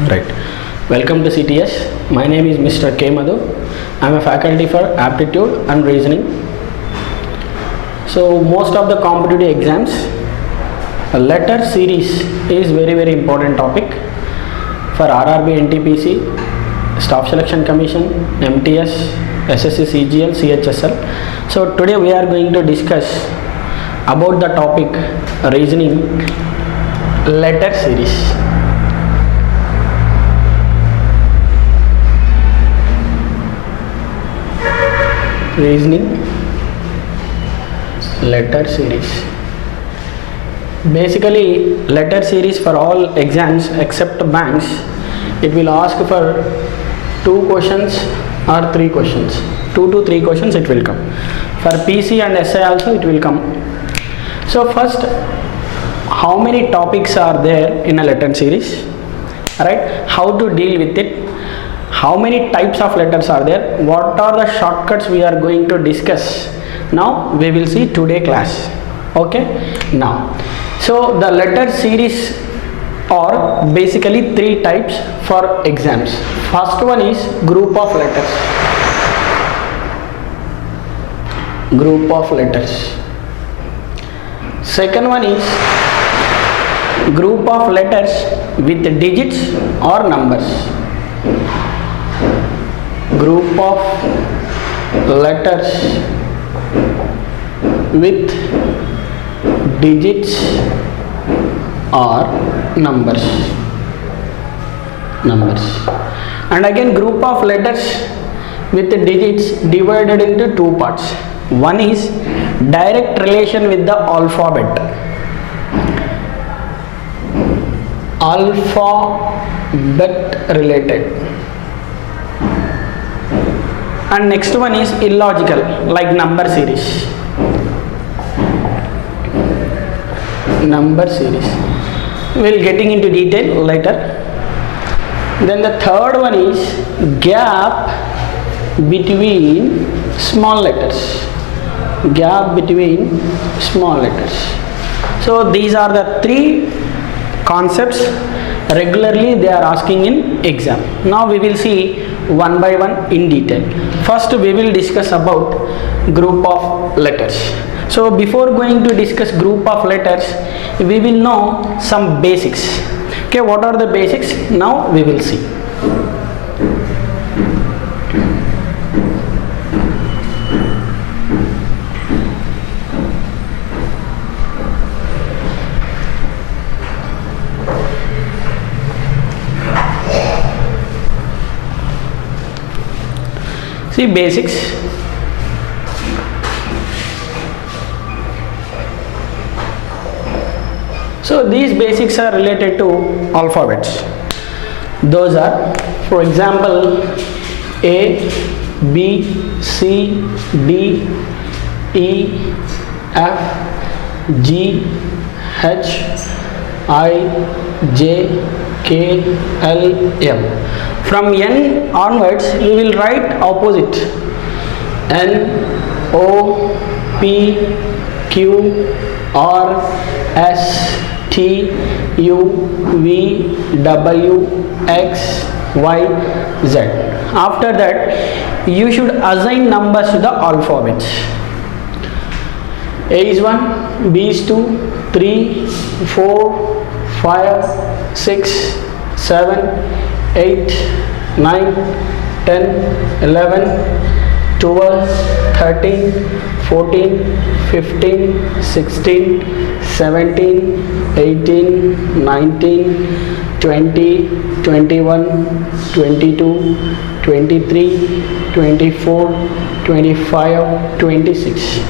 Right. Welcome to CTS. My name is Mr. K. Madhu. I am a faculty for aptitude and reasoning. So most of the competitive exams, a letter series is very important topic for RRB, NTPC, Staff Selection Commission, MTS, SSC, CGL, CHSL. So today we are going to discuss about the topic reasoning letter series. Reasoning letter series. Basically, letter series for all exams except banks, it will ask for 2 questions or 3 questions. 2 to 3 questions it will come. For PC and SI also it will come. So first, how many topics are there in a letter series? Right? How to deal with it? How many types of letters are there? What are the shortcuts we are going to discuss? Now we will see today class. Okay? Now, so the letter series are basically 3 types for exams. First one is group of letters. Group of letters. Second one is group of letters with digits or numbers. Group of letters with digits or numbers. And again, group of letters with digits divided into 2 parts. One is direct relation with the alphabet. Alphabet related. And next one is illogical, like number series. Number series. We'll getting into detail later. Then the third one is gap between small letters. Gap between small letters. So these are the 3 concepts regularly they are asking in exam. Now we will see one by one in detail. First we will discuss about group of letters. So before going to discuss group of letters, we will know some basics. Okay, what are the basics? Now we will see. See basics. So these basics are related to alphabets. Those are, for example, A, B, C, D, E, F, G, H, I, J, K, L, M. From N onwards, we will write opposite. N, O, P, Q, R, S, T, U, V, W, X, Y, Z. After that, you should assign numbers to the alphabets. A is 1, B is 2, 3, 4, 5, 6, 7, 8, 9, 10, 11, 12, 13, 14, 15, 16, 17, 18, 19, 20, 21, 22, 23, 24, 25, 26.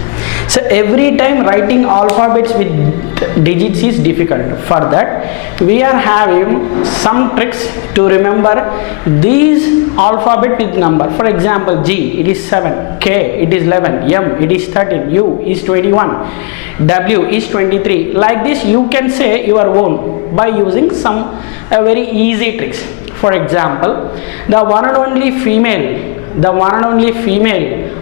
So every time writing alphabets with digits is difficult. For that, we are having some tricks to remember these alphabet with number. For example, G it is 7, K it is 11, M it is 13, U is 21, W is 23. Like this you can say your own by using some very easy tricks. For example, the one and only female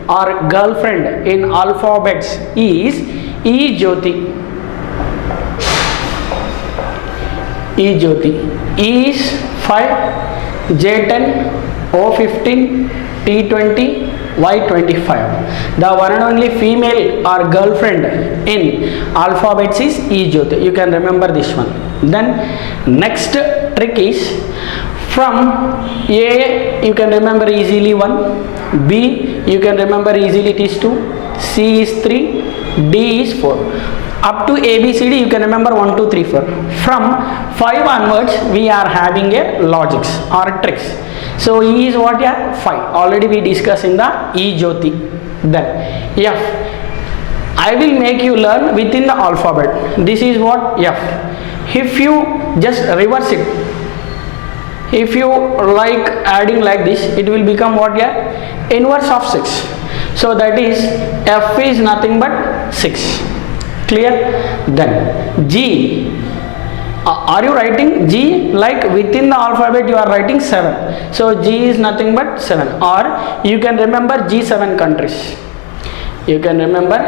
or girlfriend in alphabets is E Jyoti. E Jyoti. E is 5, J10, O15, T20, Y25. The one and only female or girlfriend in alphabets is E Jyoti. You can remember this one. Then next trick is, from A you can remember easily 1, B you can remember easily it is 2, C is 3, D is 4. Up to ABCD you can remember 1, 2, 3, 4. From 5 onwards we are having a logics or tricks. So E is what? Yeah, 5. Already we discussed in the E Jyoti. Then F, I will make you learn within the alphabet. This is what? F. If you just reverse it, if you like adding like this, it will become what? Yeah, inverse of 6. So that is F is nothing but 6. Clear? Then G, are you writing G like within the alphabet you are writing 7? So G is nothing but 7. Or you can remember G7 countries. You can remember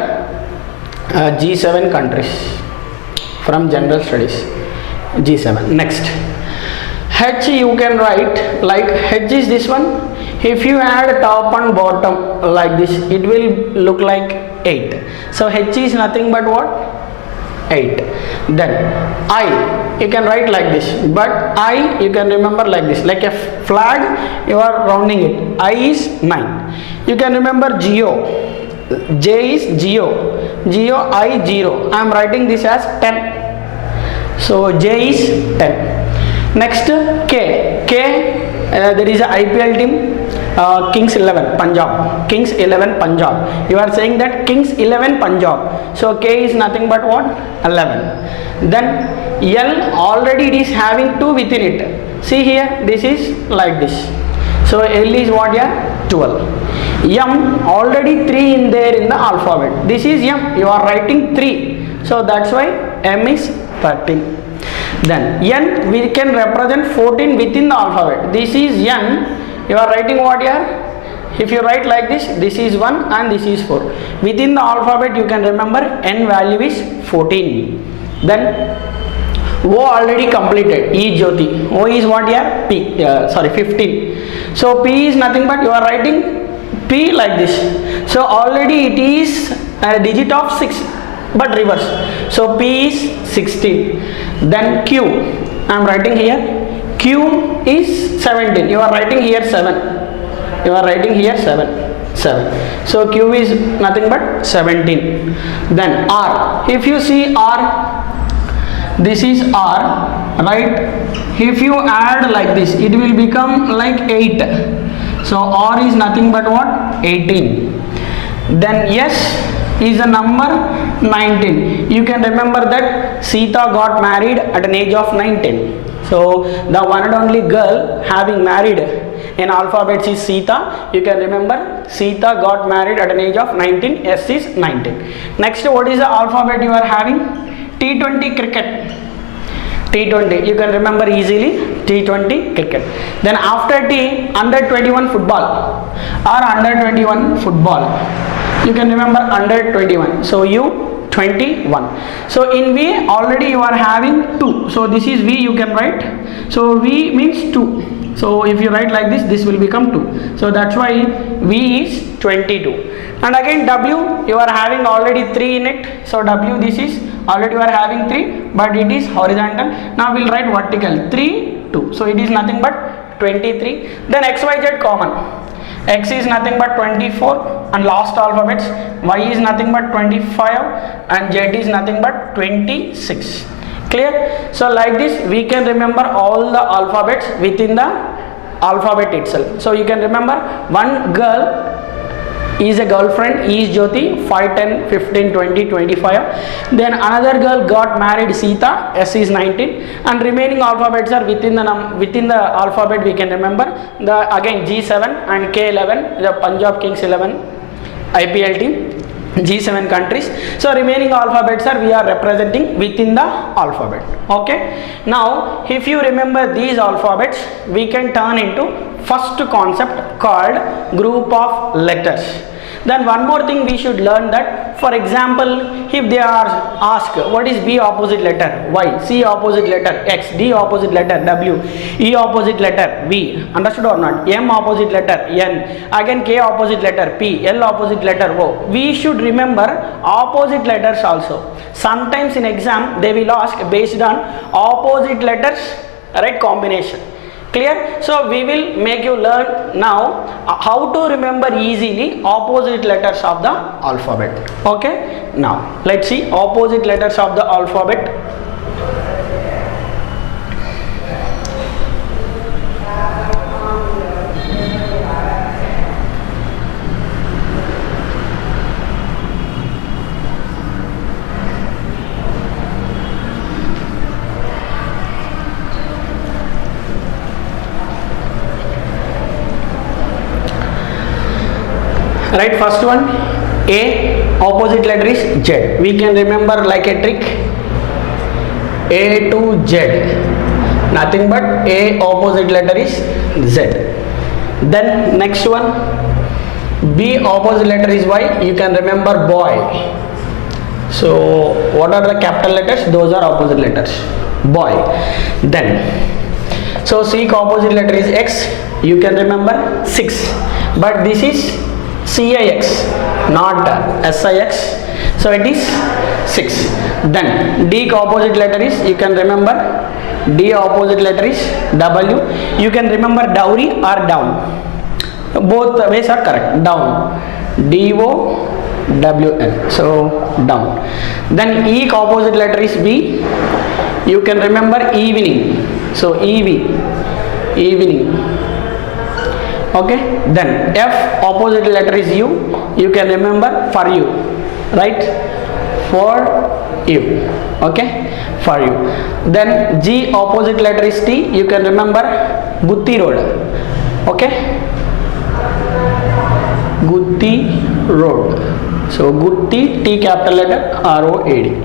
G7 countries from general studies. G7. Next, H you can write like, H is this one. If you add top and bottom like this, it will look like 8. So H is nothing but what? 8. Then I you can write like this, but I you can remember like this, like a flag you are rounding it. I is 9. You can remember Geo. J is Geo. Geo I 0. I am writing this as 10. So J is 10. Next K. There is a IPL team, Kings 11 Punjab. Kings 11 Punjab. You are saying that Kings 11 Punjab. So K is nothing but what? 11. Then L, already it is having 2 within it. See here, this is like this. So L is what? Yeah, 12. M, already 3 in there in the alphabet. This is M. You are writing 3. So that's why M is 13. Then N, we can represent 14 within the alphabet. This is N. You are writing what here? If you write like this, this is 1 and this is 4. Within the alphabet you can remember N value is 14. Then O already completed. E Jyoti. O is what here? P. 15. So P is nothing but you are writing P like this. So already it is a digit of 6 but reverse. So P is 16. Then Q, I am writing here. Q is 17. You are writing here 7. You are writing here 7. So Q is nothing but 17. Then R. If you see R, this is R, right? If you add like this, it will become like 8. So R is nothing but what? 18. Then S is a number 19. You can remember that Sita got married at an age of 19. So the one and only girl having married in alphabets is Sita. You can remember Sita got married at an age of 19. S is 19. Next, what is the alphabet you are having? T20 cricket. T20 you can remember easily, T20 cricket. Then after T, under 21 football or under 21 football. You can remember under 21. So U 21. So in V already you are having 2. So this is V you can write. So V means 2. So if you write like this, this will become 2. So that's why V is 22. And again W, you are having already 3 in it. So W, this is already you are having 3, but it is horizontal. Now we'll write vertical 3, 2. So it is nothing but 23. Then XYZ common. X is nothing but 24 and last alphabets. Y is nothing but 25 and Z is nothing but 26. Clear? So like this we can remember all the alphabets within the alphabet itself. So you can remember one girl is a girlfriend, E is Jyoti, 5, 10, 15, 20, 25. Then another girl got married, Sita, S is 19. And remaining alphabets are within the alphabet we can remember. The again G7 and K11, the Punjab Kings 11 IPL team, G7 countries. So remaining alphabets are we are representing within the alphabet. Okay. Now if you remember these alphabets, we can turn into first concept called group of letters. Then one more thing we should learn that, for example, if they are asked what is B opposite letter Y, C opposite letter X, D opposite letter W, E opposite letter V, understood or not, M opposite letter N, again K opposite letter P, L opposite letter O, we should remember opposite letters also. Sometimes in exam they will ask based on opposite letters, right, combination. Clear? So we will make you learn now how to remember easily opposite letters of the alphabet. Okay, now let's see opposite letters of the alphabet. Right, first one, A, opposite letter is Z. We can remember like a trick, A to Z, nothing but A opposite letter is Z. Then next one, B opposite letter is Y. You can remember boy. So what are the capital letters? Those are opposite letters, boy. Then so C opposite letter is X. You can remember 6, but this is CIX, not SIX, so it is 6. Then D opposite letter is, you can remember, D opposite letter is W. You can remember dowry or down, both ways are correct. Down, DOWN, so down. Then E opposite letter is B. You can remember evening, so EV, evening. Okay, then F opposite letter is U. You can remember for you, right, for you. Okay, for you. Then G opposite letter is T. You can remember Gutti Road. Okay, Gutti Road. So Gutti, T capital letter, ROAD.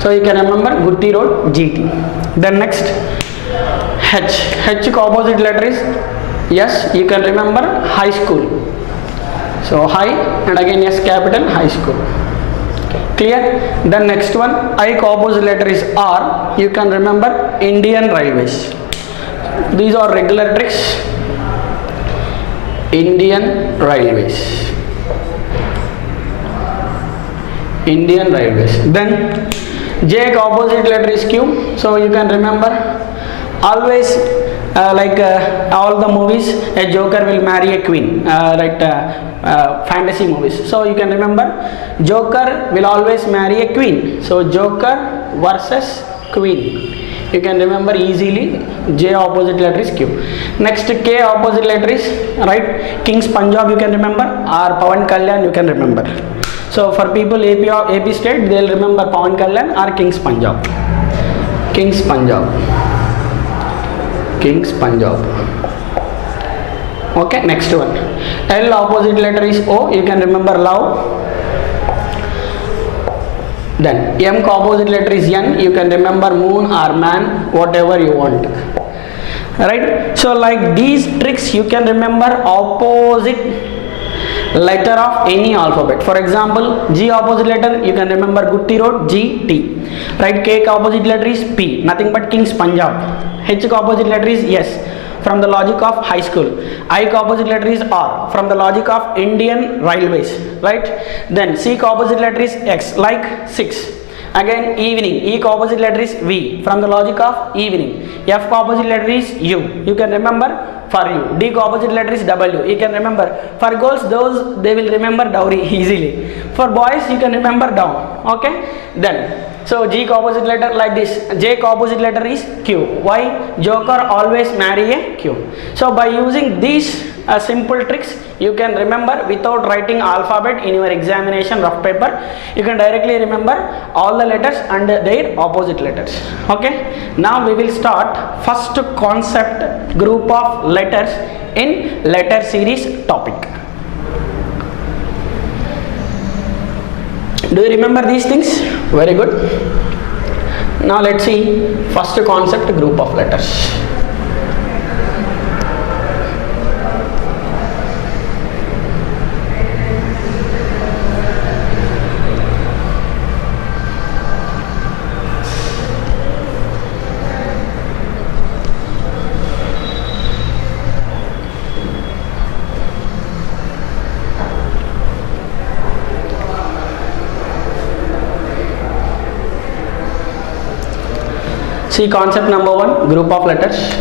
So you can remember Gutti Road, GT. Then next H. H opposite letter is yes. You can remember high school. So high and again yes capital, high school. Clear? Then next one, I opposite letter is R. You can remember Indian Railways. These are regular tricks. Indian Railways. Indian Railways. Then J opposite letter is Q. So you can remember always all the movies, a joker will marry a queen, fantasy movies. So you can remember joker will always marry a queen. So joker versus queen. You can remember easily. J opposite letter is Q. Next K opposite letter is, right, King's Punjab you can remember, or Pawan Kalyan you can remember. So for people AP state, they will remember Pawan Kalyan or King's Punjab. King's Punjab. King's Punjab. Okay, next one. L opposite letter is O. You can remember love. Then M opposite letter is N. You can remember moon or man, whatever you want. Right? So like these tricks you can remember opposite letter of any alphabet. For example, G opposite letter you can remember Gutti Road, GT. Right? K opposite letter is P, nothing but King's Punjab. H opposite letter is S, from the logic of high school. I opposite letter is R, from the logic of Indian Railways, right? Then C opposite letter is X, like 6. Again evening, E opposite letter is V, from the logic of evening. F opposite letter is U, you can remember for you. D opposite letter is W, you can remember. For girls, those they will remember dowry easily. For boys you can remember down. Okay, then so G opposite letter like this. J opposite letter is Q. Why? Joker always marry a Q. So by using these simple tricks, you can remember without writing alphabet in your examination rough paper. You can directly remember all the letters and their opposite letters. Okay. Now we will start first concept group of letters in letter series topic. Do you remember these things? Very good. Now let's see first concept group of letters. See concept number 1, group of letters.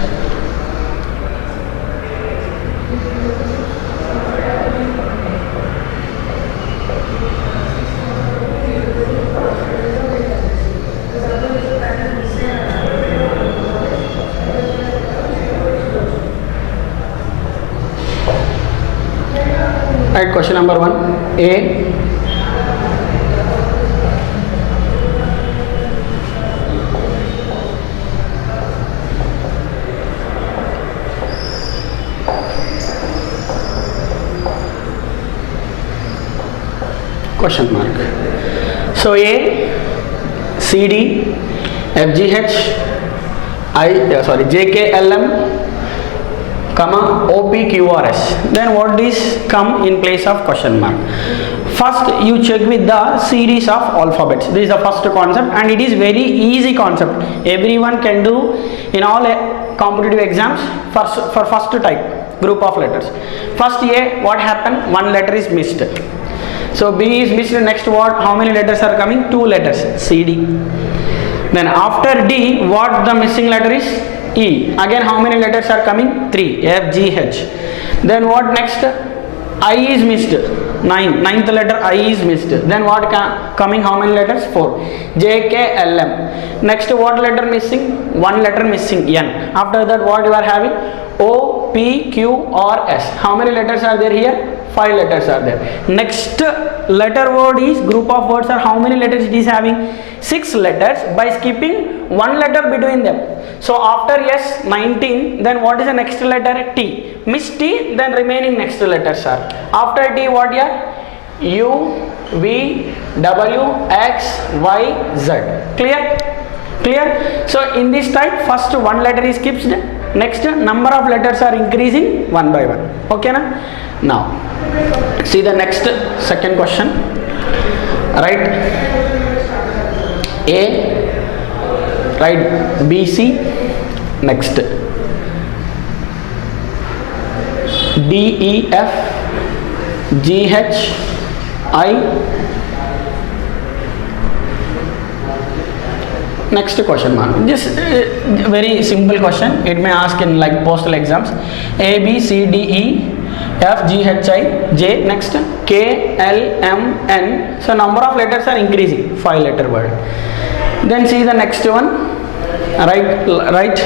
Right, question number 1, A. Question mark. So A, C, D, F, G, H, J, K, L, M, comma, O, P, Q, R, S. Then what is come in place of question mark? First you check with the series of alphabets. This is the first concept and it is very easy concept. Everyone can do in all competitive exams for first type, group of letters. First A, what happened? One letter is missed. So B is missed. Next what? How many letters are coming? 2 letters. C, D. Then after D, what the missing letter is? E. Again how many letters are coming? 3. F, G, H. Then what next? I is missed. 9th letter I is missed. Then what coming? How many letters? 4. J, K, L, M. Next what letter missing? 1 letter missing. N. After that what you are having? O, P, Q, R, S. How many letters are there here? 5 letters are there. Next letter word is, group of words are how many letters it is having? 6 letters by skipping 1 letter between them. So after S, 19, then what is the next letter? T. Miss T, then remaining next letters are. After T what here? U, V, W, X, Y, Z. Clear? Clear? So in this type, first 1 letter is skipped. Next number of letters are increasing 1 by 1. Okay na? Now see the next second question. Write A, write B, C. Next D, E, F, G, H, I. Next question mark. Just very simple question. It may ask in like postal exams. A, B, C, D, E, F, G, H, I, J. Next K, L, M, N. So number of letters are increasing. 5 letter word. Then see the next one. Right.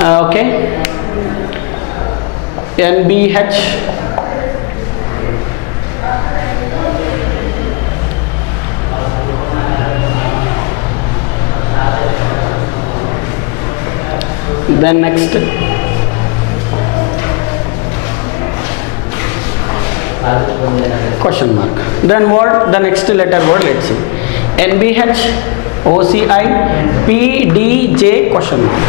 Okay. N, B, H. Then next question mark. Then what? The next letter word, let's see. NBH, OCI, PDJ question mark.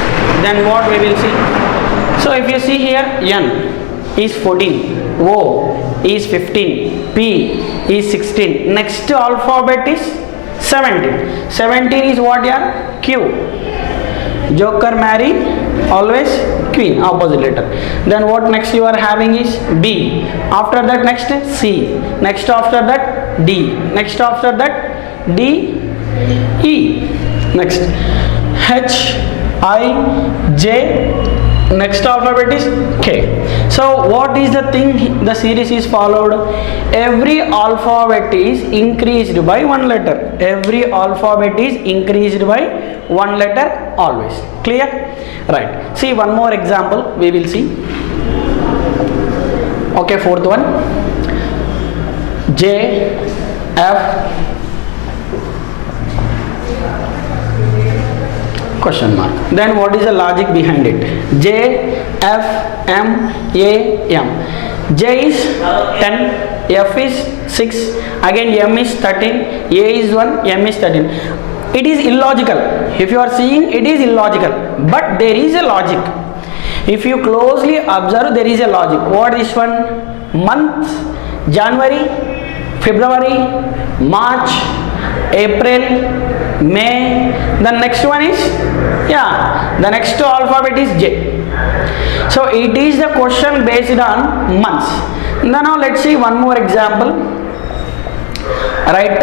Then what we will see? So if you see here, N is 14, O is 15, P is 16. Next alphabet is 17. 17 is what here? Q. Joker marry always queen, opposite letter. Then what next you are having is B. After that next C. Next after that D. Next after that D, E. Next H, I, J. Next alphabet is K. So what is the thing the series is followed? Every alphabet is increased by 1 letter. Every alphabet is increased by 1 letter always. Clear? Right. See one more example we will see. Okay, 4th one. J, F, question mark. Then what is the logic behind it? J, F, M, A, M. J is 10, F is 6, again M is 13, A is 1, M is 13. It is illogical. If you are seeing, it is illogical, but there is a logic. If you closely observe, there is a logic. What is one? Month, January, February, March, April, May. The next one is, the next alphabet is J. So it is the question based on months. Now let's see one more example. Right?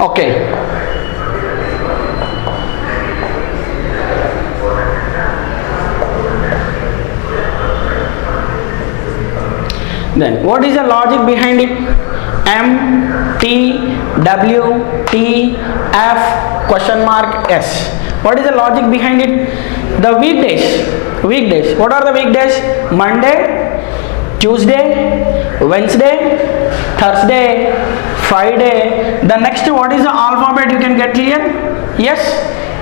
Okay. Then what is the logic behind it? M, T, W, T, F, question mark, S. What is the logic behind it? The weekdays. What are the weekdays? Monday, Tuesday, Wednesday, Thursday, Friday. The next, what is the alphabet you can get clear? Yes,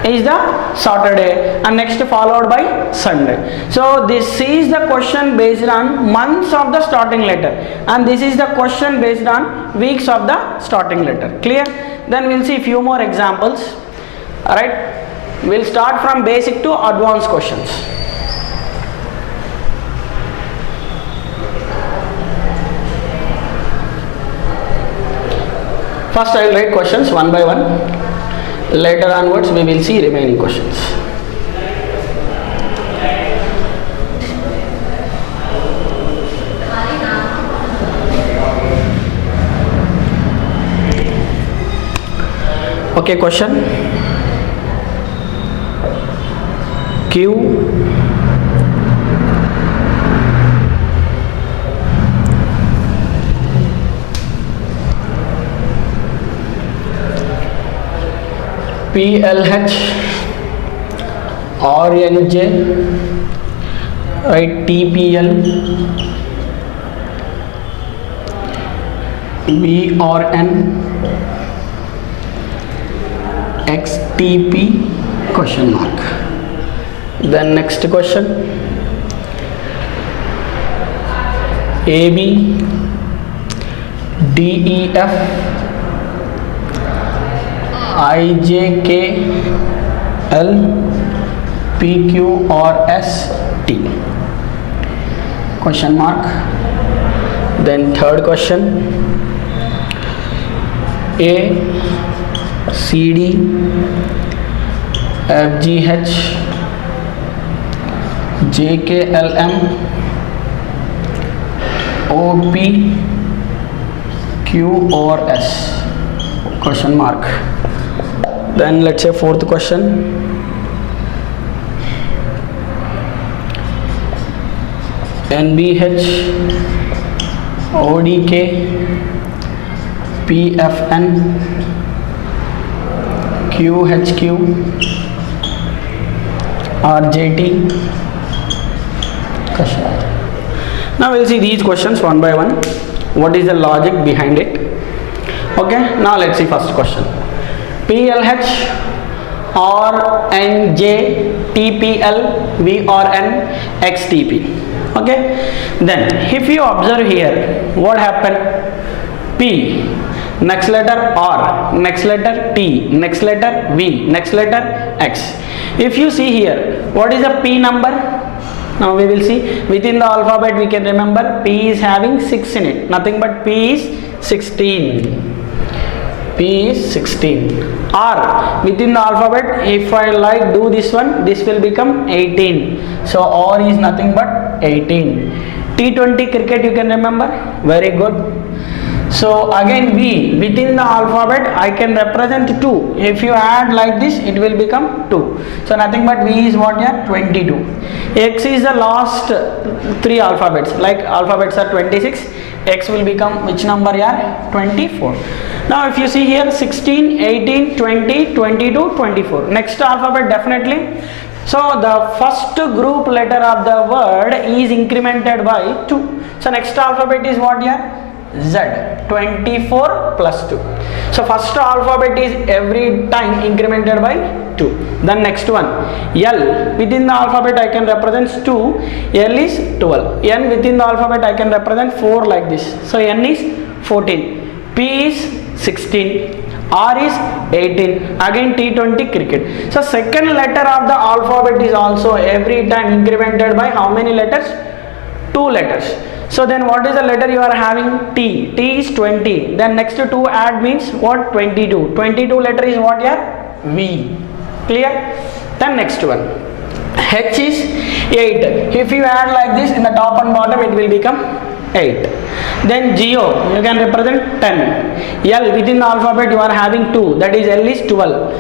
is the Saturday, and next followed by Sunday. So this is the question based on months of the starting letter, and this is the question based on weeks of the starting letter. Clear? Then we'll see few more examples. Alright, we'll start from basic to advanced questions. First I will write questions one by one. Later onwards we will see remaining questions. Okay, question. Q PLH RNJ, right? TPL VRN XTP question mark. Then next question, AB DEF IJKL PQRST question mark. Then third question, ACD FGH JKLM OPQRS question mark. Then let's say fourth question, NBH ODK PFN QHQ RJT question. Now we'll see these questions one by one. What is the logic behind it? Okay, now let's see first question. PLH RNJ TPL VRN XTP. Okay, then if you observe here, what happened? P, next letter R, next letter T, next letter V, next letter X. If you see here, what is the P number? Now we will see within the alphabet we can remember P is having 6 in it, nothing but P is 16. P is 16. R, within the alphabet, if I like do this one, this will become 18. So R is nothing but 18. T20 cricket you can remember, very good. So again V, within the alphabet I can represent 2. If you add like this, it will become 2. So nothing but V is what here? 22. X is the last 3 alphabets, like alphabets are 26. X will become which number here? 24. Now if you see here 16, 18, 20, 22, 24. Next alphabet definitely. So the first group letter of the word is incremented by 2. So next alphabet is what here? Z, 24 plus 2. So first alphabet is every time incremented by 2. Then next one, L, within the alphabet I can represent 2, L is 12. N, within the alphabet I can represent 4 like this. So N is 14. P is 16. R is 18. Again T20 cricket. So second letter of the alphabet is also every time incremented by how many letters? 2 letters. So then what is the letter you are having? T. T is 20. Then next to 2 add means what? 22. 22 letter is what here? V. Clear? Then next one. H is 8. If you add like this in the top and bottom, it will become 8. Then Geo, you can represent 10. L, within the alphabet you are having 2. That is L is 12.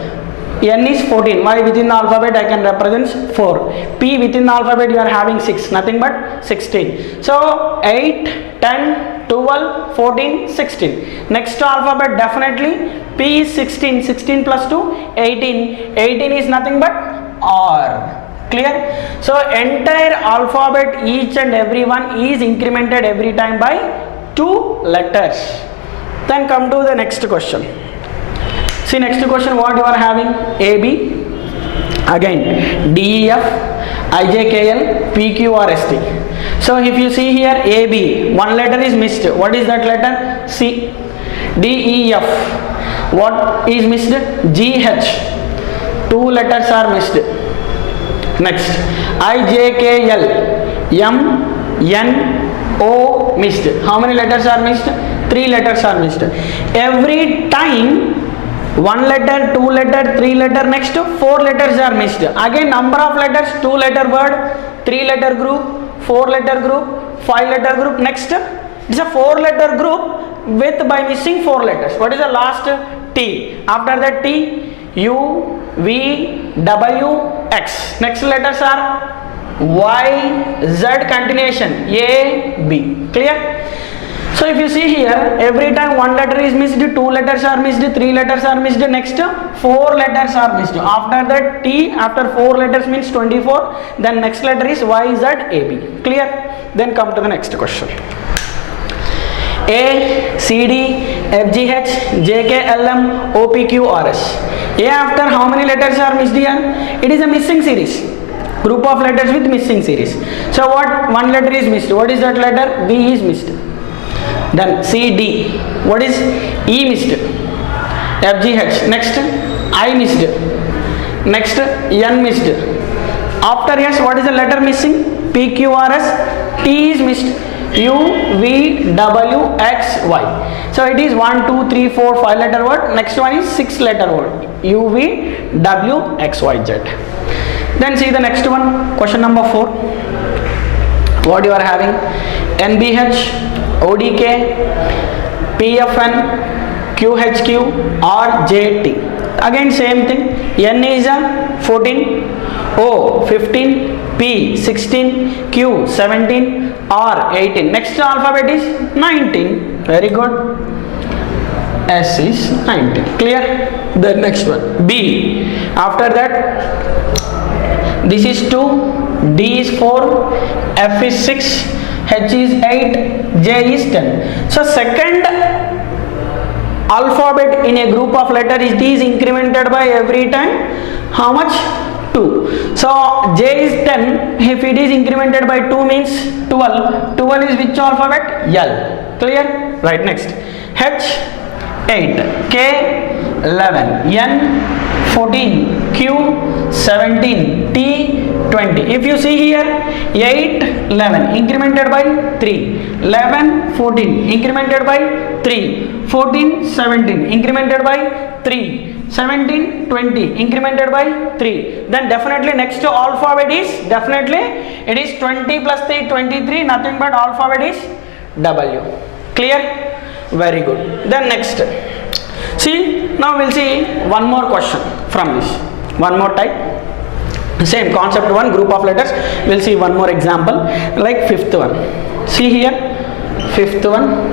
N is 14. Y, within the alphabet I can represent 4. P, within the alphabet you are having 6. Nothing but 16. So 8, 10, 12, 14, 16. Next alphabet definitely P is 16. 16 plus 2, 18. 18 is nothing but R. Clear? So entire alphabet, each and every one is incremented every time by 2 letters. Then come to the next question. See, next question what you are having? A, B, again D, E, F, I, J, K, L, P, Q, R, S, T. So if you see here A, B, one letter is missed. What is that letter? C. D, E, F, what is missed? G, H, 2 letters are missed. Next I, J, K, L, M, N, O, missed. How many letters are missed? 3 letters are missed. Every time 1 letter, 2 letter, 3 letter, next 4 letters are missed. Again number of letters, 2 letter word, 3 letter group, 4 letter group, 5 letter group. Next it's a 4 letter group with by missing 4 letters. What is the last? T. After that T, U, V, W, X. Next letters are Y, Z continuation, A, B. Clear? So if you see here, every time 1 letter is missed, 2 letters are missed, 3 letters are missed, next 4 letters are missed. After that T, after 4 letters means 24, then next letter is Y, Z, A, B. Clear? Then come to the next question. A, C, D, F, G, H, J, K, L, M, O, P, Q, R, S. A after how many letters are missed here? It is a missing series. Group of letters with missing series. So what? 1 letter is missed. What is that letter? B is missed. Then C, D. What is? E missed. F, G, H. Next I missed. Next N missed. After S, what is the letter missing? P, Q, R, S. T is missed. U, V, W, X, Y. So it is 1, 2, 3, 4, 5 letter word. Next one is 6 letter word. U, V, W, X, Y, Z. Then see the next one. Question number 4. What you are having? NBH, ODK, PFN, QHQ, RJT. Again same thing. N is 14, O 15, P 16, Q 17, R 18. Next alphabet is 19. Very good. S is 19. Clear? The next one B. After that this is 2, D is 4, F is 6, H is 8, J is 10. So second alphabet in a group of letter is D is incremented by every time how much? 2. So J is 10. If it is incremented by 2 means 12. 12 is which alphabet? L. Clear? Right. Next H 8, K 11, N 14, Q 17, T 20. If you see here 8, 11 incremented by 3, 11, 14 incremented by 3, 14, 17 incremented by 3, 17, 20 incremented by 3. Then definitely next alphabet is definitely it is 20 plus 3, 23. Nothing but alphabet is W. Clear? Very good. Then next, see, now we'll see one more question from this. One more type. Same concept one, group of letters. We'll see one more example, like fifth one. See here, fifth one.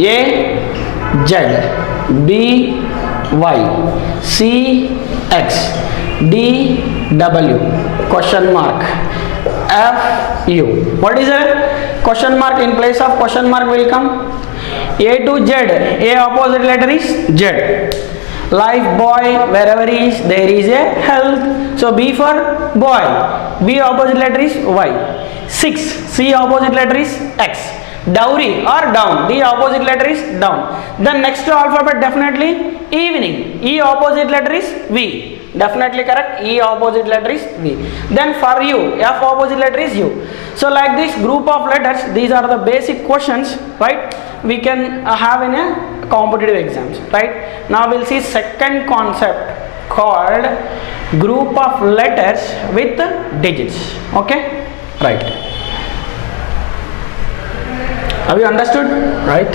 A, Z, B, Y, C, X, D, W, question mark, F, U. What is a question mark? In place of question mark will come A to Z. A opposite letter is Z. Life, boy, wherever he is, there is a health. So B for boy. B opposite letter is Y. 6. C opposite letter is X. Dowry or down. D opposite letter is down. Then next alphabet definitely evening. E opposite letter is V. Definitely correct. E opposite letter is V. Then for U, F opposite letter is U. So like this group of letters, these are the basic questions, right? We can have in a competitive exams, right? Now we'll see second concept called group of letters with digits. Okay, right? Have you understood? Right?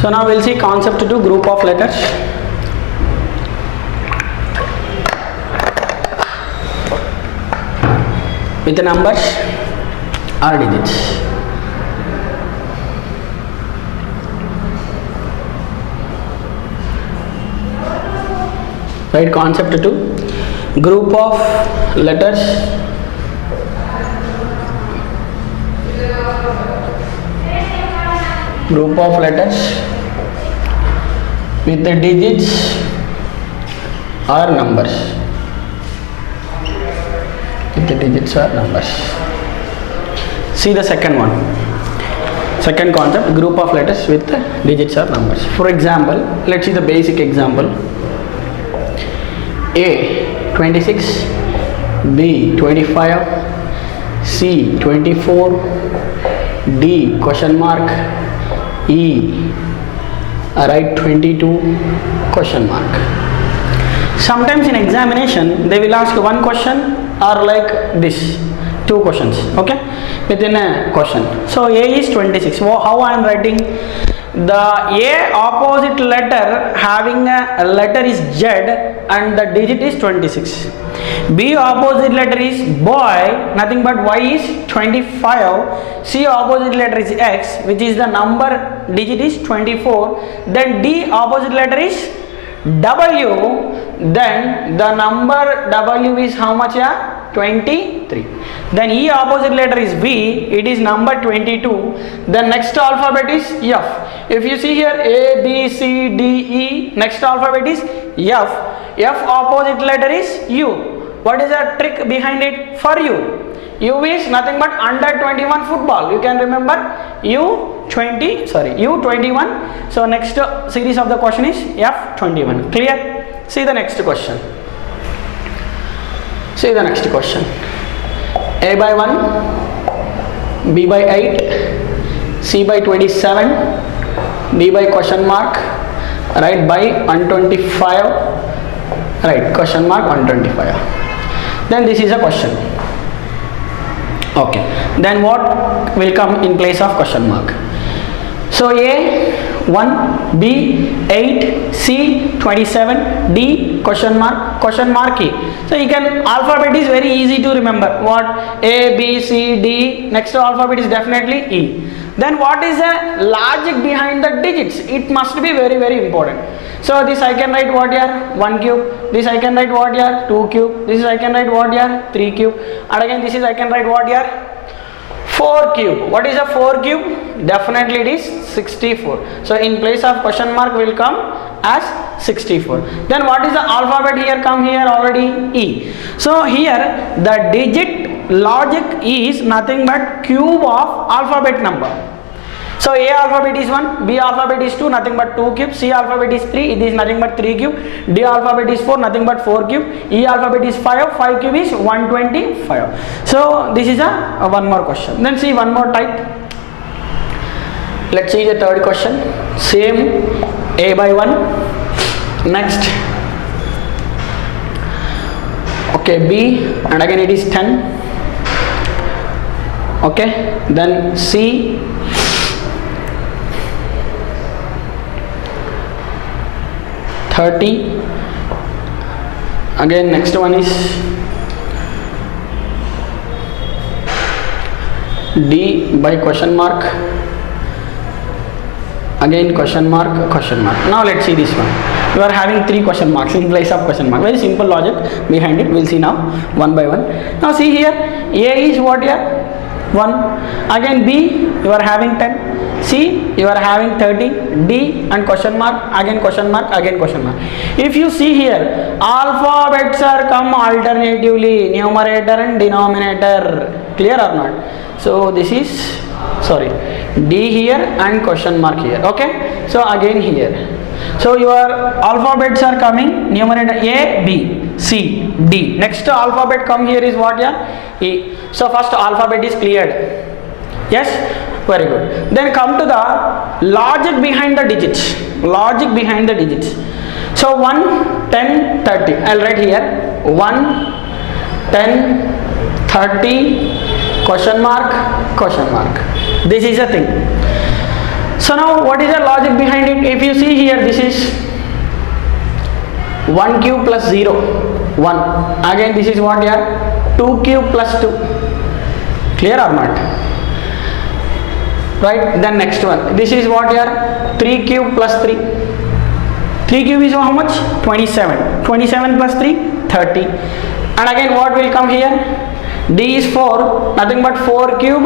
So now we'll see concept 2, group of letters. With the numbers or digits. Right, concept 2, group of letters with the digits or numbers. With the digits or numbers. See the second one. Second concept, group of letters with the digits or numbers. For example, let's see the basic example. A 26, B 25, C 24, D question mark, E write 22 question mark. Sometimes in examination they will ask one question or like this, two questions, okay, within a question. So A is 26. How I am writing? The A opposite letter having a letter is Z and the digit is 26. B opposite letter is boy, nothing but Y is 25. C opposite letter is X, which is the number digit is 24. Then D opposite letter is W, then the number W is how much? 23. Then E opposite letter is V, it is number 22. The next alphabet is F. If you see here A, B, C, D, E, next alphabet is F. F opposite letter is U. What is the trick behind it? For U. U is nothing but under 21 football. You can remember U21. So next series of the question is F21. Clear? See the next question. See the next question. A by 1, B by 8, C by 27, D by question mark, right by 125, right question mark 125. Then this is a question. Okay. Then what will come in place of question mark? So A 1, B 8, C 27, D question mark E. So you can, alphabet is very easy to remember. What? A, B, C, D. Next alphabet is definitely E. Then what is the logic behind the digits? It must be very, very important. So this I can write what here? 1 cube. This I can write what here? 2 cube. This is I can write what here? 3 cube. And again this is I can write what here? 4 cube. What is a 4 cube? Definitely it is 64. So in place of question mark will come as 64. Then what is the alphabet here? Come here already E. So here the digit logic is nothing but cube of alphabet number. So A alphabet is 1, B alphabet is 2, nothing but 2 cube, C alphabet is 3, it is nothing but 3 cube, D alphabet is 4, nothing but 4 cube, E alphabet is 5 cube is 125. So this is a one more question. Then see one more type. Let's see the third question. Same A by 1. Next. Okay, B and again it is 10. Okay, then C. $30. Again next one is D by question mark. Again question mark. Now let's see this one. You are having 3 question marks in place of question mark. Very simple logic behind it. We'll see now one by one. Now see here, A is what here? 1. Again B, you are having 10. C, you are having 30, D and question mark, again question mark, again question mark. If you see here, alphabets are come alternatively, numerator and denominator. Clear or not? So this is, sorry, D here and question mark here. Okay. So again here. So your alphabets are coming, numerator A, B, C, D. Next alphabet come here is what here? E. So first alphabet is cleared. Yes, very good. Then come to the logic behind the digits. So 1, 10, 30. I'll write here 1, 10, 30, question mark. This is a thing. So now what is the logic behind it? If you see here, this is 1 cube plus 0, 1. Again this is what here? 2 cube plus 2. Clear or not? Right? Then next one. This is what here? 3 cube plus 3. 3 cube is how much? 27. 27 plus 3? 30. And again what will come here? D is 4. Nothing but 4 cube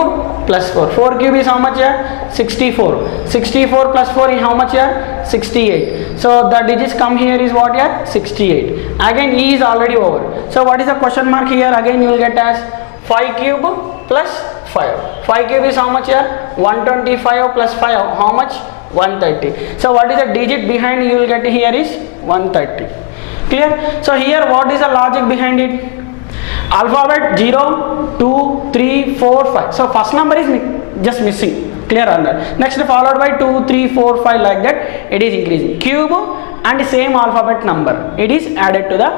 plus 4. 4 cube is how much here? 64. 64 plus 4 is how much here? 68. So the digits come here is what here? 68. Again E is already over. So what is the question mark here? Again you will get as 5 cube plus 5. 5 cube is how much here? 125 plus 5. How much? 130. So what is the digit behind you will get here is 130. Clear? So here what is the logic behind it? Alphabet 0, 2, 3, 4, 5. So first number is just missing. Clear or not? Next followed by 2, 3, 4, 5 like that. It is increasing. Cube and same alphabet number. It is added to the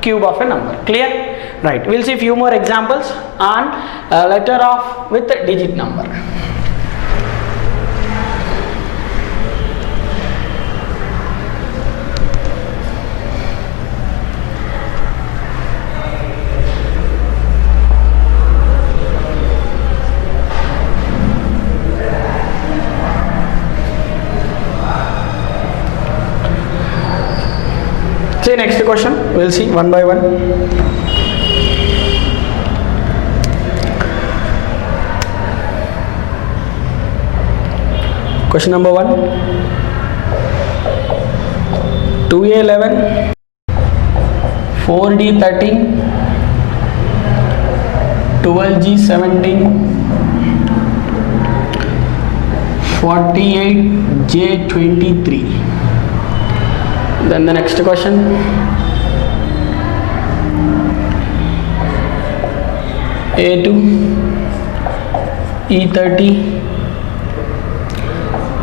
cube of a number. Clear? Right. We'll see few more examples on letter of with digit number. See next question, we'll see one by one. Question number 1. 2A11, 4D13, 12G17, 48J23. Then the next question. A2, E30,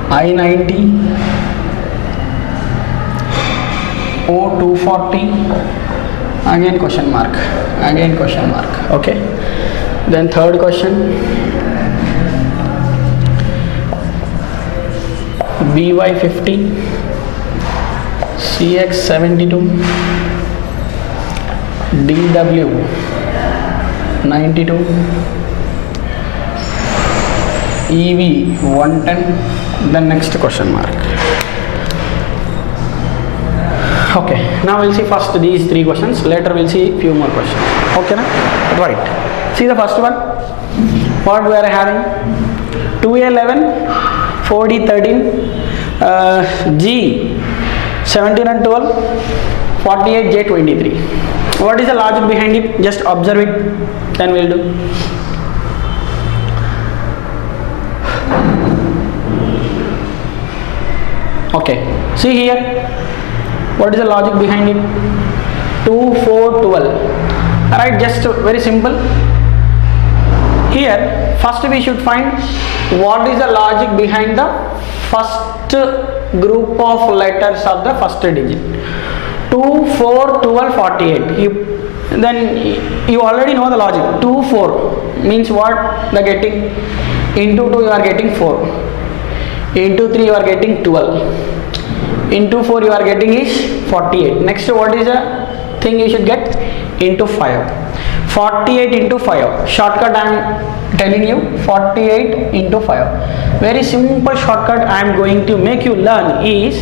I90, O240. Again question mark. Again question mark. Okay. Then third question. BY50, CX72, DW92, EV110. The next question mark. Okay, now we'll see first these 3 questions. Later we'll see few more questions. Okay, na? Right. See the first one. What we are having? 2A11, 4D13, G17 and 12, 48J23. What is the logic behind it? Just observe it, then we'll do. Okay, see here. What is the logic behind it? 2, 4, 12. Alright, just very simple. Here, first we should find what is the logic behind the first group of letters of the first digit. 2, 4, 12, 48. Then you already know the logic. 2, 4 means what? The getting into 2 you are getting 4. Into 3 you are getting 12. Into 4 you are getting is 48. Next, what is the thing you should get? Into 5. 48 into 5. Shortcut I am telling you. 48 into 5. Very simple shortcut I am going to make you learn is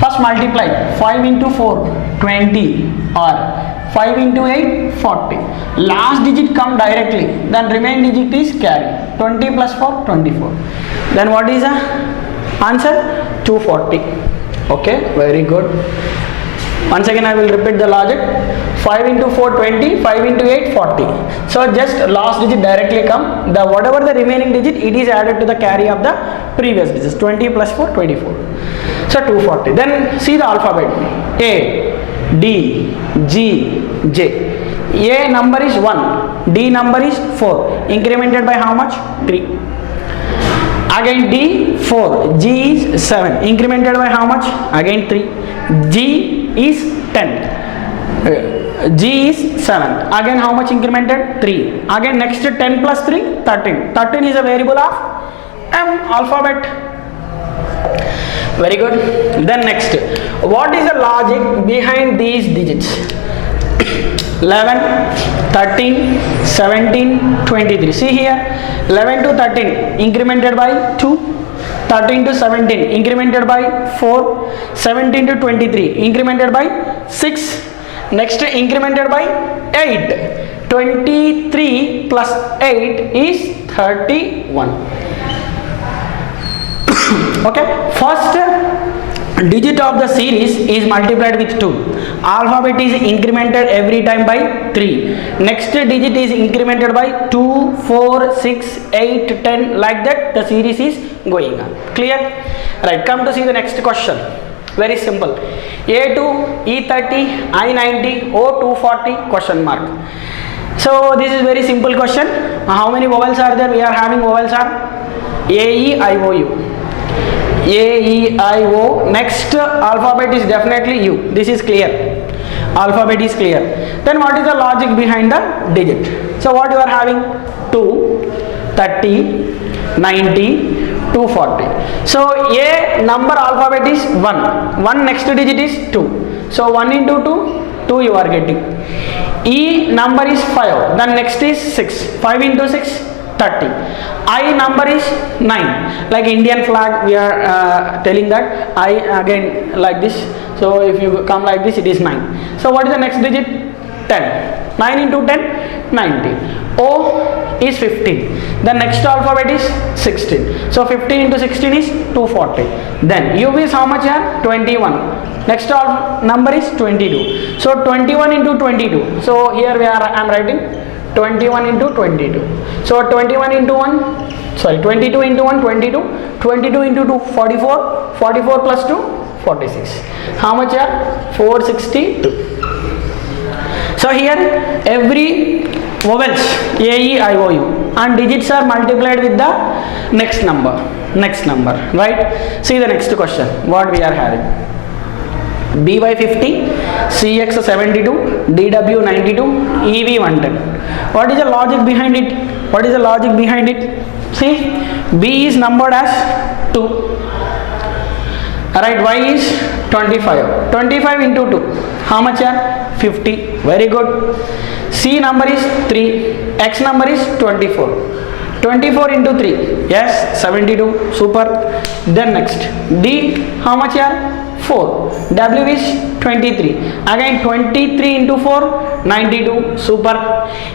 first multiply 5 into 4 20 or 5 into 8 40. Last digit come directly, then remaining digit is carry. 20 plus 4 24. Then what is the answer? 240. Okay, very good. Once again I will repeat the logic. 5 into 4 20, 5 into 8 40. So just last digit directly come, the whatever the remaining digit it is added to the carry of the previous digits. 20 plus 4 24. So 240. Then see the alphabet. A, D, G, J. A number is 1, D number is 4. Incremented by how much? 3. Again D 4, G is 7. Incremented by how much? Again 3. G is 10. G is 7. Again how much incremented? 3. Again next 10 plus 3, 13. 13 is a variable of M alphabet. Very good. Then next, what is the logic behind these digits? 11, 13, 17, 23. See here, 11 to 13 incremented by 2, 13 to 17 incremented by 4, 17 to 23 incremented by 6, next incremented by 8. 23 plus 8 is 31. Okay, first digit of the series is multiplied with 2. Alphabet is incremented every time by 3. Next digit is incremented by 2, 4, 6, 8, 10, like that the series is going on. Clear? Right, come to see the next question. Very simple. A2, E30, I90, O240 question mark. So this is very simple question. How many vowels are there? We are having vowels are A, E, I, O, U. A, E, I, O. Next alphabet is definitely U. This is clear. Alphabet is clear. Then what is the logic behind the digit? So what you are having? 2, 30, 90, 240. So A number alphabet is 1. 1 next digit is 2. So 1 into 2, 2 you are getting. E number is 5. Then next is 6. 5 into 6, 30. I number is 9. Like Indian flag, we are telling that I again like this. So if you come like this, it is 9. So what is the next digit? 10. 9 into 10, 90. O is 15. The next alphabet is 16. So 15 into 16 is 240. Then U is how much here? 21. Next number is 22. So 21 into 22. So here I am writing 21 into 22. So 21 into 1, sorry, 22 into 1, 22. 22 into 2, 44. 44 plus 2, 46. How much here? 462. So here every vowels A, E, I, O, U and digits are multiplied with the next number. Right? See the next question. What we are having? BY 50, CX 72, DW 92, EV 110. What is the logic behind it? See, B is numbered as 2. Alright, Y is 25. 25 into 2. How much are? 50. Very good. C number is 3. X number is 24. 24 into 3. Yes, 72. Super. Then next. D, how much are? 4. W is 23. Again 23 into 4, 92. Super.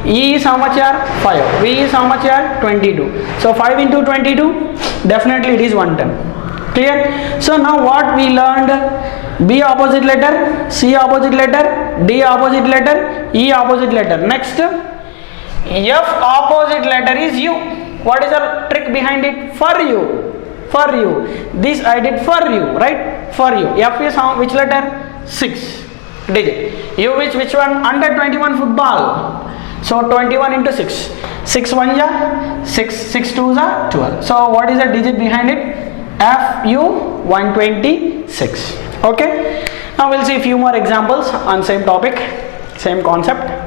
E is how much here? 5. V is how much here? 22. So 5 into 22, definitely it is 110. Clear? So now what we learned? B opposite letter, C opposite letter, D opposite letter, E opposite letter. Next, F opposite letter is U. What is the trick behind it? For you. This I did for you, right? For you. F is how, which letter? 6 digit. U which one? Under 21 football. So 21 into 6. 6 1 ja, 6 2 ja, 12. So what is the digit behind it? FU 126. Okay. Now we'll see a few more examples on same topic, same concept.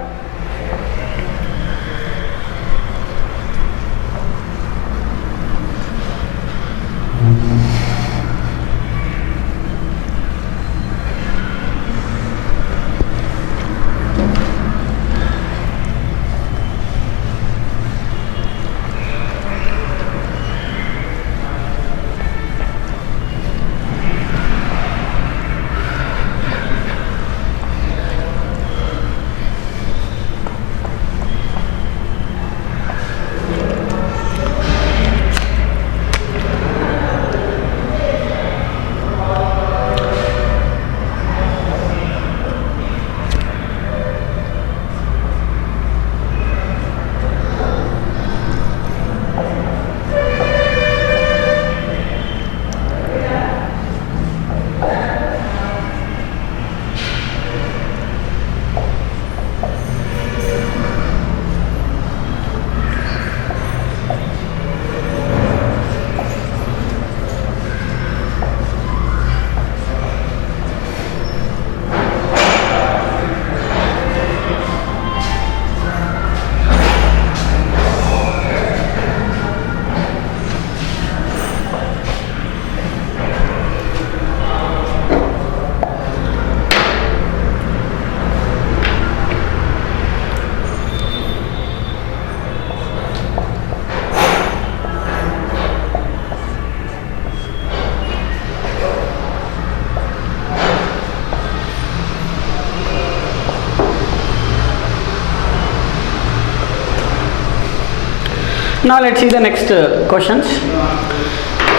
Now let's see the next questions.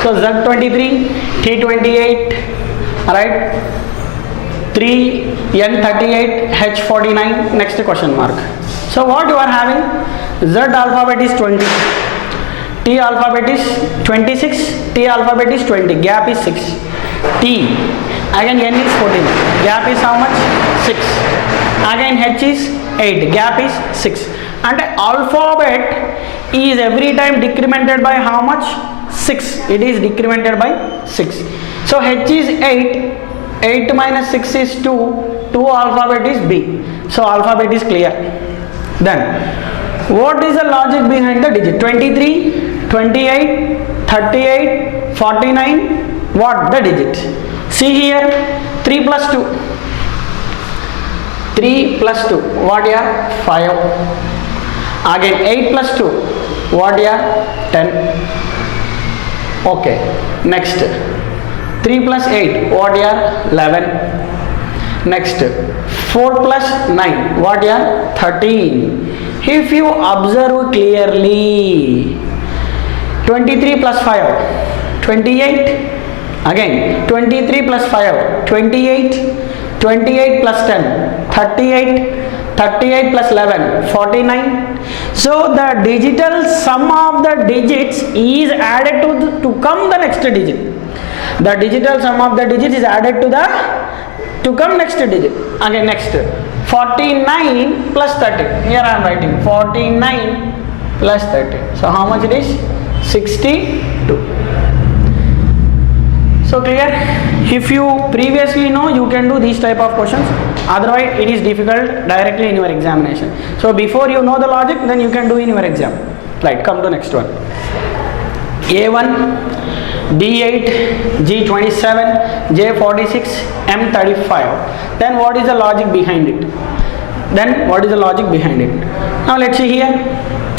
So Z23, T28, right? 3N38, H49. Next question mark. So what you are having? Z alphabet is 20, T alphabet is 26, T alphabet is 20, gap is 6. T, again N is 14, gap is how much? 6. Again H is 8, gap is 6. And alphabet is every time decremented by how much? 6. It is decremented by 6. So H is 8, 8 minus 6 is 2, 2 alphabet is B. So alphabet is clear. Then what is the logic behind the digit? 23, 28, 38, 49, what the digit? See here, 3 plus 2. 3 plus 2, what here? 5. Again 8 plus 2, what here? 10. Okay, next 3 plus 8, what here? 11. Next 4 plus 9, what here? 13. If you observe clearly, 23 plus 5, 28. Again 23 plus 5, 28. 28 plus 10, 38. 38 plus 11, 49. So the digital sum of the digits is added to come the next digit. The digital sum of the digits is added to come next digit. Again next 49 plus 30. Here I am writing 49 plus 30. So how much it is? 62. So clear? If you previously know, you can do these type of questions. Otherwise it is difficult directly in your examination. So before you know the logic, then you can do in your exam. Right, come to next one. A1, D8, G27, J46, M35. Then what is the logic behind it? Now let's see here.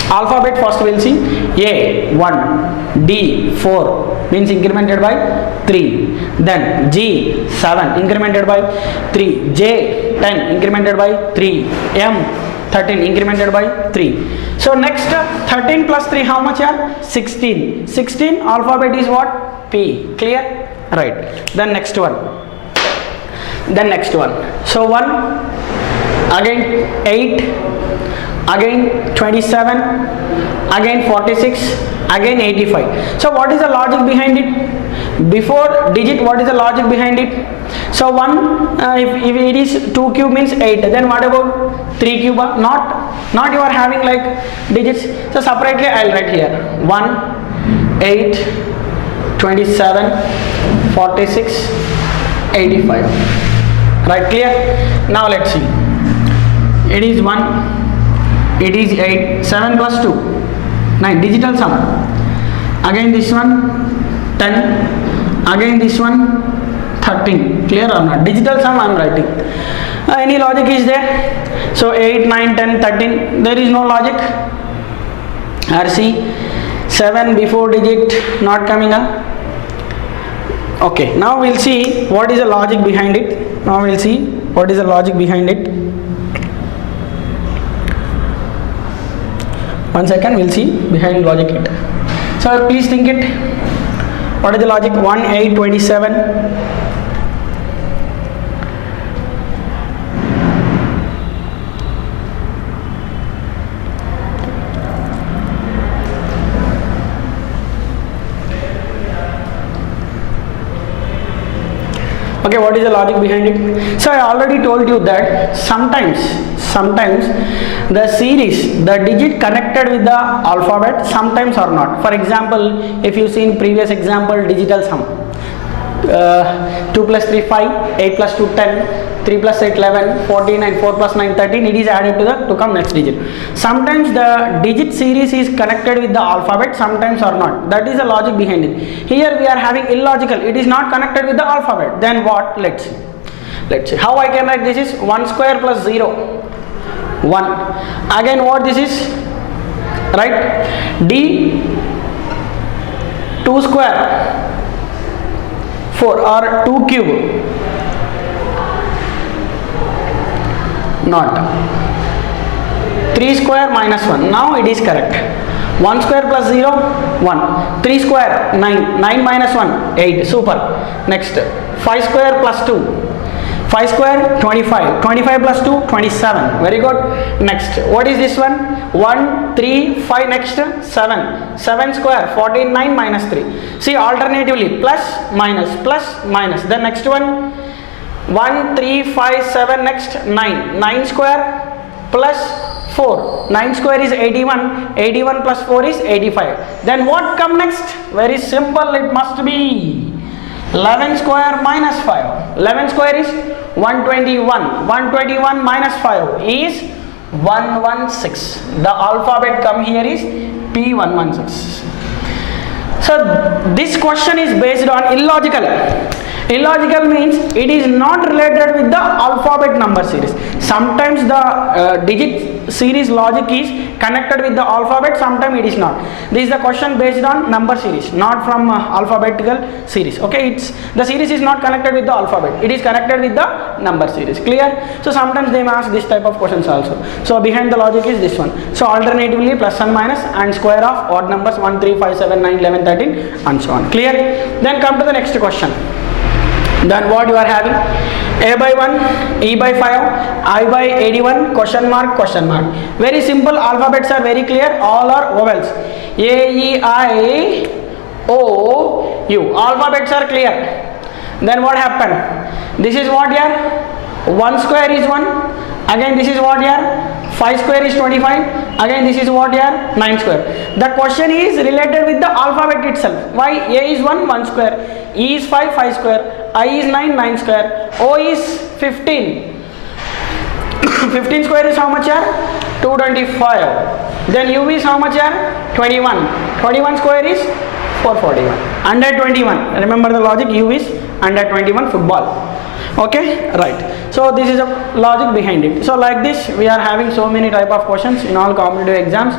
Alphabet first we'll see. A 1, D 4 means incremented by 3. Then G 7 incremented by 3. J 10 incremented by 3. M 13 incremented by 3. So next 13 plus 3 how much are? 16. 16 alphabet is what? P. Clear? Right. Then next one. So 1, again 8, again 27, again 46, again 85. So what is the logic behind it? Before digit, what is the logic behind it? So 1, if it is 2 cube means 8. Then what about 3 cube? Not you are having like digits. So separately I will write here 1, 8, 27, 46, 85. Right, clear? Now let's see. It is 1, it is 8, 7 plus 2, 9, digital sum. Again this one 10, again this one 13. Clear or not? Digital sum I am writing. Any logic is there? So 8, 9, 10, 13, there is no logic. RC 7 before digit not coming up. Okay, now we'll see what is the logic behind it. One second, we'll see behind logic it. So please think it. What is the logic? 1, 8, 27. Okay, what is the logic behind it? So I already told you that sometimes the series, the digit connected with the alphabet, sometimes or not. For example, if you see in previous example, digital sum, 2 plus 3 5, 8 plus 2 10, 3 plus 8 11, 14 and 4 plus 9 13. It is added to come next digit. Sometimes the digit series is connected with the alphabet, sometimes or not. That is the logic behind it. Here we are having illogical. It is not connected with the alphabet. Then what? Let's see how I can write. This is 1 square plus 0, 1. Again what this is? Right? D 2 square 4 or 2 cube. Not 3 square minus 1. Now it is correct. 1 square plus 0, 1. 3 square, 9. 9 minus 1, 8. Super. Next, 5 square plus 2. 5 square, 25. 25 plus 2, 27. Very good. Next, what is this one? 1, 3, 5. Next, 7. 7 square, 14, 9 minus 3. See, alternatively, plus, minus, plus, minus. The next one, 1, 3, 5, 7. Next, 9. 9 square plus 4. 9 square is 81. 81 plus 4 is 85. Then what come next? Very simple, it must be 11 square minus 5. 11 square is 121. 121 minus 5 is 116. The alphabet come here is P116. So this question is based on illogical. Illogical means it is not related with the alphabet number series. Sometimes the digit series logic is connected with the alphabet, sometimes it is not. This is the question based on number series, not from alphabetical series. Okay, the series is not connected with the alphabet, it is connected with the number series. Clear? So sometimes they may ask this type of questions also. So behind the logic is this one. So alternatively plus and minus and square of odd numbers 1, 3, 5, 7, 9, 11, 13 and so on. Clear? Then come to the next question. Then what you are having? A by 1, E by 5, I by 81, question mark, question mark. Very simple, alphabets are very clear, all are vowels. A, E, I, O, U. Alphabets are clear. Then what happened? This is what here? 1 square is 1. Again this is what here? 5 square is 25. Again this is what here? 9 square. The question is related with the alphabet itself. Why? A is 1, 1 square. E is 5, 5 square. I is 9, 9 square. O is 15. 15 square is how much here? 225. Then U is how much here? 21. 21 square is 441. Under 21. Remember the logic, U is under 21 football. Okay, right. So this is a logic behind it. So like this we are having so many type of questions in all competitive exams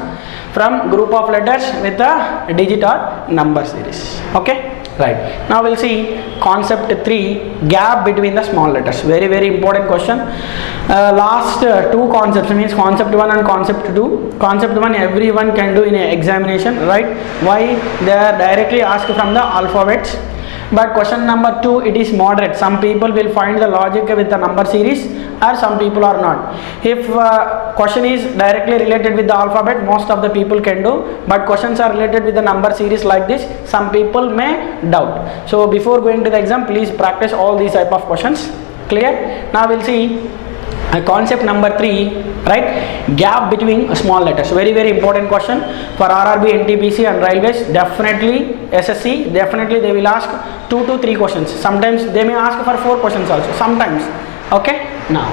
from group of letters with a digit or number series. Okay, right. Now we'll see concept 3, gap between the small letters. Very important question. Last two concepts, means concept 1 and concept 2. Concept 1 everyone can do in an examination, right? Why? They are directly asked from the alphabets. But question number 2, it is moderate. Some people will find the logic with the number series or some people are not. If question is directly related with the alphabet, most of the people can do. But questions are related with the number series like this, some people may doubt. So before going to the exam, please practice all these type of questions. Clear? Now we'll see concept number 3, right? Gap between small letters. Very important question for RRB, NTPC and railways. Definitely SSC, definitely they will ask 2 to 3 questions. Sometimes they may ask for 4 questions also, sometimes. Okay, now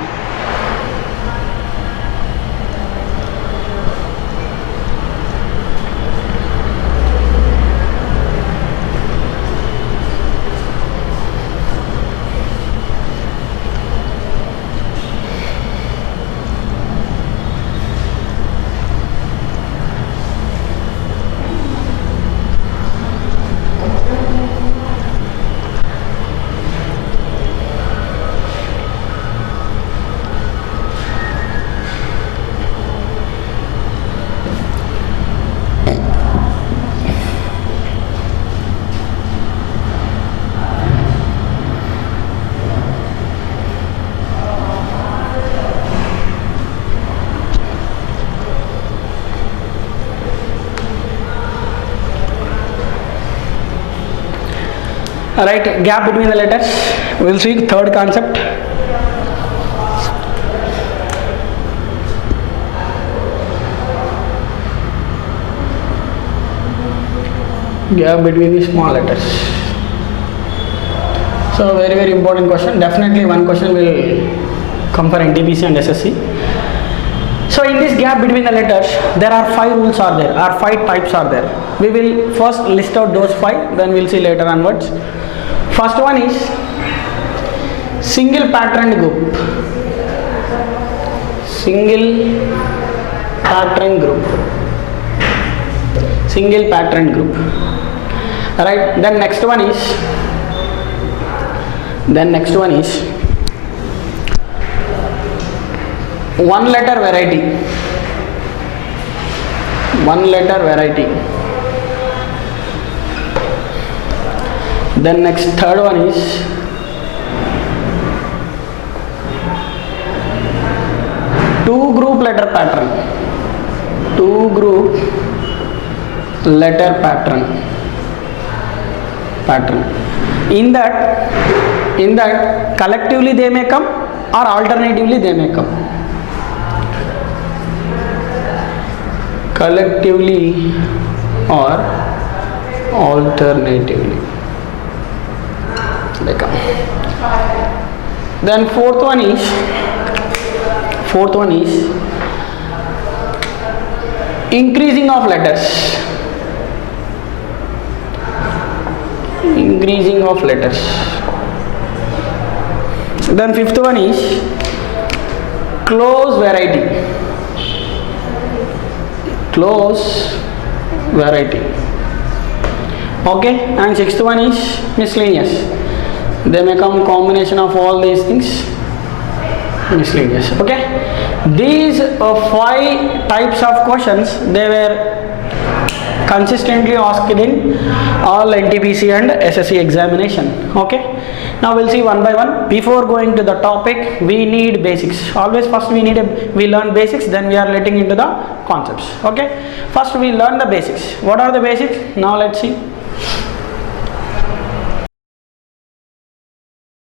right, gap between the letters. We will see third concept. Gap between the small letters. So very important question. Definitely one question will come for NTPC and SSC. So in this gap between the letters, there are 5 rules are there, or 5 types are there. We will first list out those 5, then we'll see later onwards. First one is single pattern group. Single pattern group. Single pattern group. Right. Then next one is one letter variety. one letter variety. Then next third one is two group letter pattern. Two group letter pattern. In that collectively they may come or alternatively they may come. Collectively or alternatively they come. Then fourth one is increasing of letters. Increasing of letters. Then fifth one is close variety. Close variety. Okay, and sixth one is miscellaneous. They may come combination of all these things. Miscellaneous. Okay, these 5 types of questions, they were consistently asked in all NTPC and SSC examination. Okay, now we'll see one by one. Before going to the topic, we need basics. Always first we learn basics, then we are letting into the concepts. Okay, first we learn the basics. What are the basics? Now let's see.